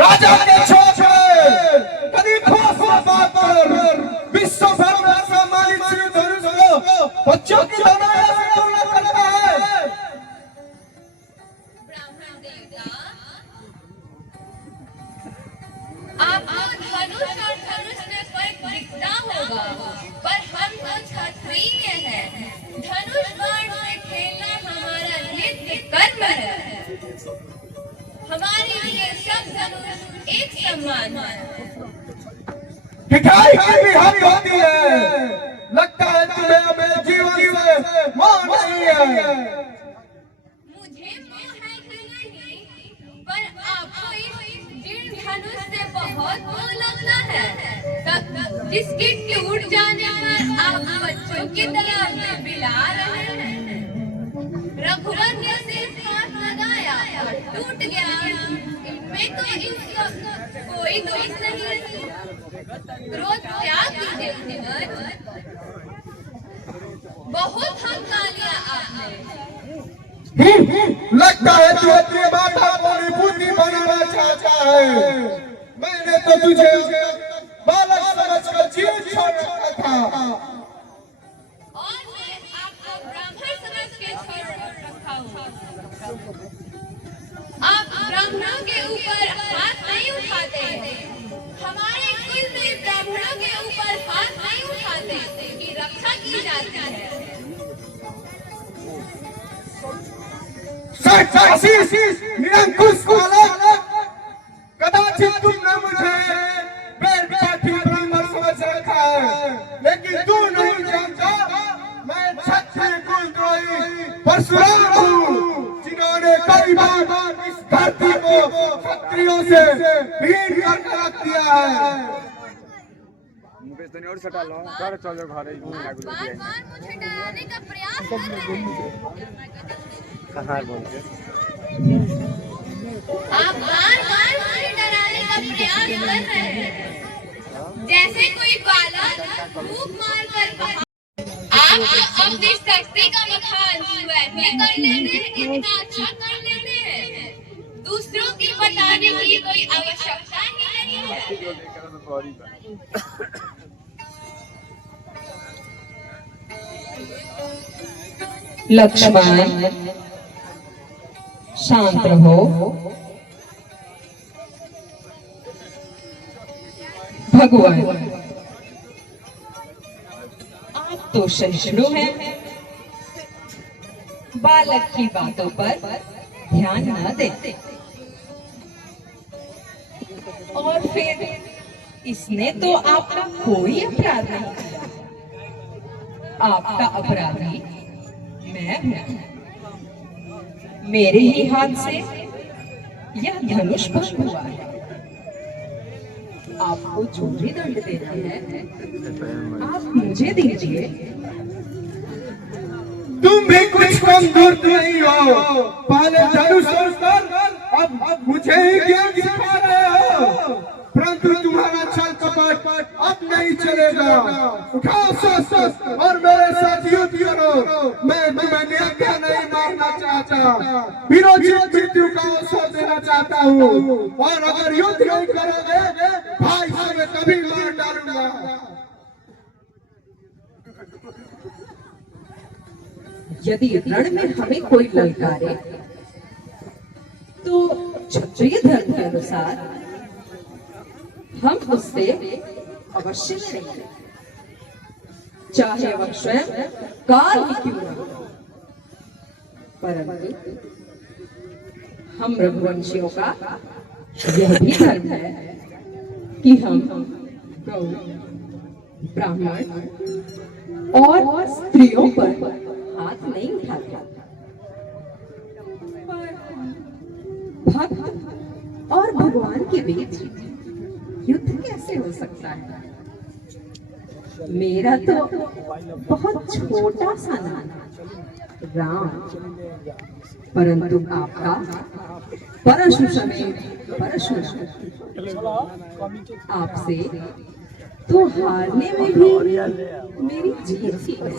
राजा के छोड़ कभी ठोस बात पर विश्व भर में सम्मानित श्री धनुष को बच्चों की बनाया से तुलना करता है। ब्राह्मण देवता, आपको धनुष और धनुष में फर्क दिखता होगा, पर हम तो क्षत्रिय हैं। धनुष बाण से खेलना हमारा नित्य कर्म है। हमारे लिए सब धनुष एक समान है। मिठाई की भी हद होती है। लगता है तुम्हें अपने जीवन से मोह नहीं है। मुझे मोह है कि नहीं, पर आपको इस जीर्ण धनुष से बहुत मोह लगता है। तब जिसके टूट जाने पर आप बच्चों की तरह में बिला रहे हैं। रघुवर ने सिर्फ हाथ लगाया और टूट गया। इनमें तो इनका कोई दोष नहीं। क्रोध त्याग कीजिए। बहुत हंका लिया आपने। लगता है तू अपने माता को निपुणी बनाना चाहता है। मैंने तो तुझे बालक समझकर जीवन छोड़ रखा था। और मैं आपको ब्राह्मण समझ के छोड़ रखा हूँ। आप ब्राह्मणों के ऊपर हाथ नहीं उठाते। हमारे कुल में ब्राह्मणों के ऊपर हाथ नहीं उठाते कि रक्षा की जाती है। निरंकुश बालक, कदाचित तुमने मुझे बेटी ब्राह्मण समझ रखा है, लेकिन तू नहीं जानता मैं क्षत्रिय कुलद्रोही परशुराम हूँ, जिन्होंने कई बार इस धरती को क्षत्रियों से भीड़ करके रख दिया है। और सटा लो कर चलो घरे बार-बार मुझे डराने का प्रयास कर रहे हैं। कहां बोलते आप बार-बार मुझे डराने का प्रयास कर रहे हैं। जैसे कोई बालक भूख मारकर आप अपनी शक्ति का बखान स्वयं ही कर लेते हैं। इतना अच्छा कर लेते हैं, दूसरों की बताने की कोई आवश्यकता ही नहीं है। लक्ष्मण शांत रहो। भगवान आप तो सहिष्णु हैं, बालक की बातों पर ध्यान न देते। और फिर इसने तो आपका कोई अपराध नहीं किया। आपका अपराधी मैं हूं। मेरे ही हाथ से यह धनुष भंग हुआ है। आपको जो भी दंड देना है आप मुझे दीजिए। तुम भी कुछ कमजोर नहीं हो। पहले धनुष अब मुझे ही ज्ञान सिखा रहे हो, परंतु तुम्हारा छल कपट अब नहीं चलेगा। उठाओ शस्त्र और मेरे साथ युद्ध करो। मैं तुम्हें निहत्था नहीं मारना चाहता, विरोचित मृत्यु का अवसर देना चाहता हूँ। और अगर युद्ध नहीं करोगे भाई से मैं कभी मार डालूंगा। यदि रण में हमें कोई ललकारे तो क्षत्रिय धर्म के अनुसार हम उससे अवश्य लड़ेंगे, चाहे वह स्वयं काल ही क्यों न हो। परंतु हम रघुवंशियों का यह भी धर्म है कि हम गौ, ब्राह्मण और स्त्रियों पर हाथ नहीं उठाते। भक्त और भगवान के बीच युद्ध कैसे हो सकता है? मेरा तो बहुत छोटा सा नाम राम, परंतु आपका परशु समेत परशुराम। आपसे तो हारने में भी मेरी जीत ही है।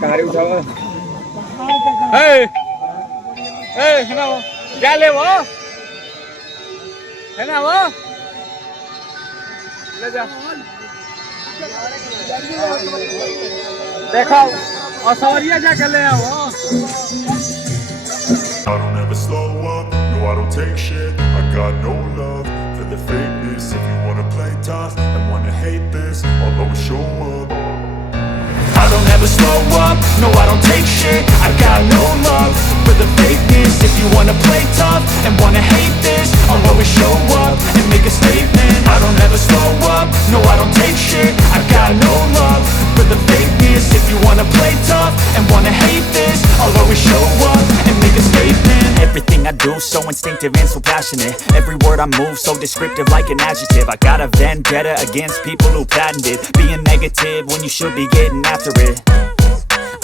कहारी उठाओ है ना वो क्या ले वो है ना वो ले जा देखो और सवरिया जाके ले आओ I don't ever slow up, no I don't take shit. I got no love for the fakeness. If you wanna play tough and wanna hate this, I'll always show up. I don't ever slow up, no I don't take shit. I got no love for the fakeness. If you wanna play tough and wanna hate this, I'll always show up and make a statement. I don't ever slow up, no I don't take shit. I got no love for the fakeness. If you wanna play tough and wanna hate this, I'll always show up and make a statement. Everything I do so instinctive and so passionate. Every word I move so descriptive like an adjective. I got a vendetta against people who patented being negative when you should be getting after it.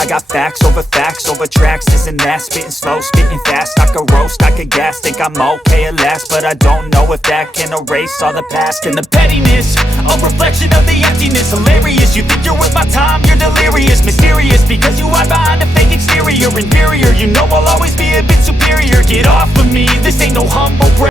I got facts over tracks, this and that. Spitting slow, spitting fast. I could roast, I could gas. Think I'm okay at last, but I don't know if that can erase all the past. And the pettiness, a reflection of the emptiness. Hilarious, you think you're worth my time, you're delirious. Mysterious, because you hide behind a fake exterior. Inferior, you know I'll always be a bit superior. Get off of me, this ain't no humble brag.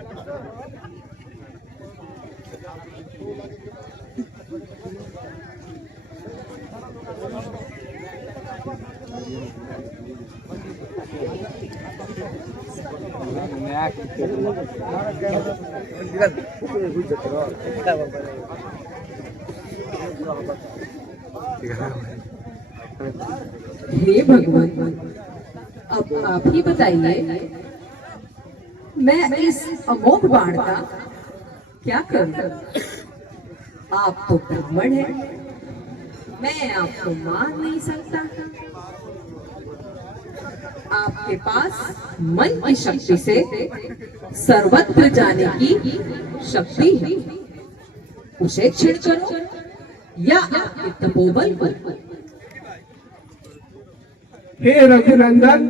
हे भगवान, अब आप ही बताइए मैं इस अमोघ बाण का क्या करूं? आप तो ब्राह्मण हैं, मैं आपको मार नहीं सकता। आपके पास मन की शक्ति से सर्वत्र जाने की शक्ति है। उसे छीन करो या आपके तपोबल को। हे रघुनंदन,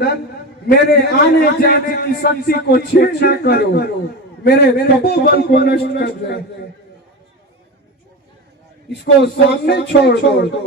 मेरे आने जाने की शक्ति को छीन करो, मेरे तपोबल को नष्ट कर दो, इसको सामने छोड़ दो।